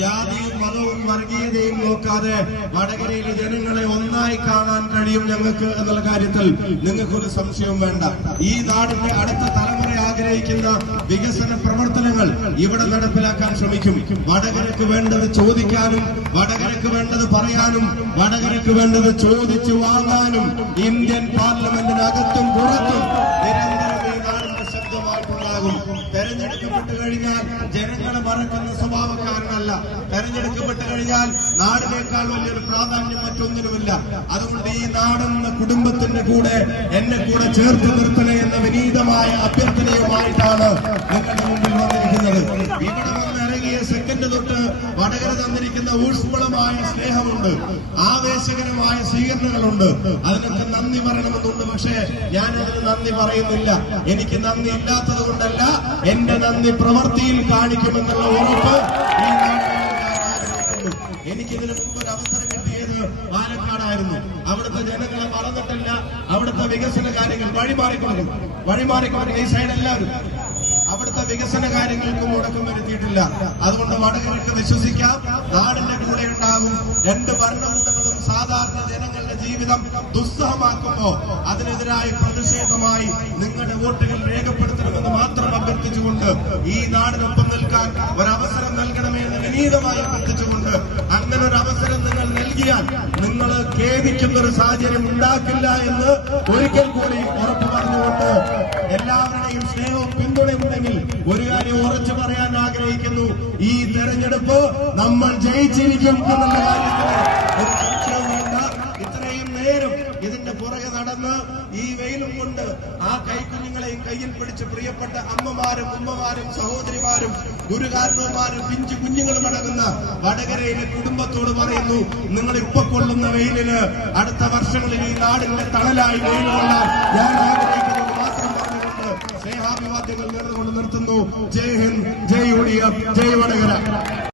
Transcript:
ജാതിയും മതവും വർഗീയതയും നോക്കാതെ വടകരയിലെ ജനങ്ങളെ ഒന്നായി കാണാൻ കഴിയും ഞങ്ങൾക്ക് എന്നുള്ള കാര്യത്തിൽ നിങ്ങൾക്കൊരു സംശയവും വേണ്ട. ഈ നാടിന്റെ അടുത്ത തലമുറ ആഗ്രഹിക്കുന്ന വികസന പ്രവർത്തനങ്ങൾ ഇവിടെ നടപ്പിലാക്കാൻ ശ്രമിക്കും. വടകരക്ക് വേണ്ടത് ചോദിക്കാനും വടകരക്ക് വേണ്ടത് പറയാനും വടകരക്ക് വേണ്ടത് ചോദിച്ചു വാങ്ങാനും ഇന്ത്യൻ പാർലമെന്റിനകത്തും പുറത്തും ശബ്ദമായിട്ടുണ്ടാകും. തെരഞ്ഞെടുക്കപ്പെട്ടു കഴിഞ്ഞാൽ ജനങ്ങളെ മറക്കുന്ന സ്വഭാവക്കാരനല്ല തെരഞ്ഞെടുക്കപ്പെട്ട് കഴിഞ്ഞാൽ നാടിനേക്കാൾ വലിയൊരു പ്രാധാന്യം മറ്റൊന്നിനുമില്ല. അതുകൊണ്ട് ഈ നാടെന്ന കുടുംബത്തിന്റെ കൂടെ എന്നെ കൂടെ ചേർത്ത് നിർത്തണേ എന്ന വിനീതമായ അഭ്യർത്ഥനയുമായിട്ടാണ് നിങ്ങളുടെ മുമ്പിൽ വന്നിരിക്കുന്നത്. ഇവിടെ വന്ന് ഇറങ്ങിയ സെക്കൻഡ് തൊട്ട് വടകര തന്നിരിക്കുന്ന ഊഷ്മളമായ സ്നേഹമുണ്ട്. ആവേശകരമായ സ്വീകരണങ്ങളുണ്ട്. അതിനൊക്കെ നന്ദി പറയണമെന്നുണ്ട്. പക്ഷേ ഞാൻ അതിന് നന്ദി പറയുന്നില്ല. എനിക്ക് നന്ദി ഇല്ലാത്തത് കൊണ്ടല്ല എന്റെ നന്ദി പ്രവൃത്തിയിൽ കാണിക്കുമെന്നുള്ള ഉറപ്പ് ഈ നാടിനോട് ഞാൻ ആഗ്രഹിക്കുന്നു എനിക്കിതിന് മുമ്പ് ഒരു അവസരം കിട്ടിയത് പാലക്കാടായിരുന്നു അവിടുത്തെ മറന്നിട്ടില്ല അവിടുത്തെ വികസന കാര്യങ്ങൾ വഴിമാറിക്കൊടുക്കും. വഴിമാറിക്കൊടുക്കും ഈ സൈഡ് എല്ലാവരും. അവിടുത്തെ വികസന കാര്യങ്ങൾക്ക് മുടക്കം വരുത്തിയിട്ടില്ല. അതുകൊണ്ട് വടകൾക്ക് വിശ്വസിക്കാം. നാടിന്റെ കൂടെ ഉണ്ടാകും. രണ്ട് ഭരണകൂടങ്ങളും സാധാരണ ജനങ്ങളുടെ ജീവിതം ദുസ്സഹമാക്കുമ്പോ അതിനെതിരായ പ്രതിഷേധമായി നിങ്ങളുടെ വോട്ടുകൾ രേഖപ്പെടുത്തണമെന്ന് മാത്രം അഭ്യർത്ഥിച്ചുകൊണ്ട് ഈ നാടിനൊപ്പം നിൽക്കാൻ ഒരവസരം നൽകണമേ എന്ന് വിനീതമായി അഭ്യർത്ഥിച്ചുകൊണ്ട് അങ്ങനെ ഒരു അവസരം നിങ്ങൾ നൽകിയാൽ നിങ്ങൾ ഖേദിക്കുന്ന ഒരു സാഹചര്യം ഉണ്ടാക്കില്ല എന്ന് ഒരിക്കൽ കൂടി ഉറപ്പു പറഞ്ഞുകൊണ്ട് എല്ലാവരുടെയും സ്നേഹവും പിന്തുണയുണ്ടെങ്കിൽ ഒരു കാര്യം ഉറച്ചു പറയാൻ ആഗ്രഹിക്കുന്നു. ഈ തെരഞ്ഞെടുപ്പ് നമ്മൾ ജയിച്ചിരിക്കും എന്നുള്ള കാര്യത്തിൽ നേരം ഇതിന്റെ പുറകെ നടന്ന് ഈ വെയിലും കൊണ്ട് ആ കൈക്കുഞ്ഞുങ്ങളെയും കയ്യിൽ പിടിച്ച് പ്രിയപ്പെട്ട അമ്മമാരും ഉമ്മമാരും സഹോദരിമാരും ഗുരുകാരണവന്മാരും പിഞ്ചു കുഞ്ഞുങ്ങളും അടങ്ങുന്ന വടകരയിലെ കുടുംബത്തോട് പറയുന്നു നിങ്ങൾ ഇപ്പൊ കൊള്ളുന്ന വെയിലിന് അടുത്ത വർഷങ്ങളിൽ ഈ നാടിന്റെ തണലായി സ്നേഹാഭിവാദ്യങ്ങൾ നേർന്നുകൊണ്ട് നിർത്തുന്നു. Jai Hind Jai U D F Jai Vadakara.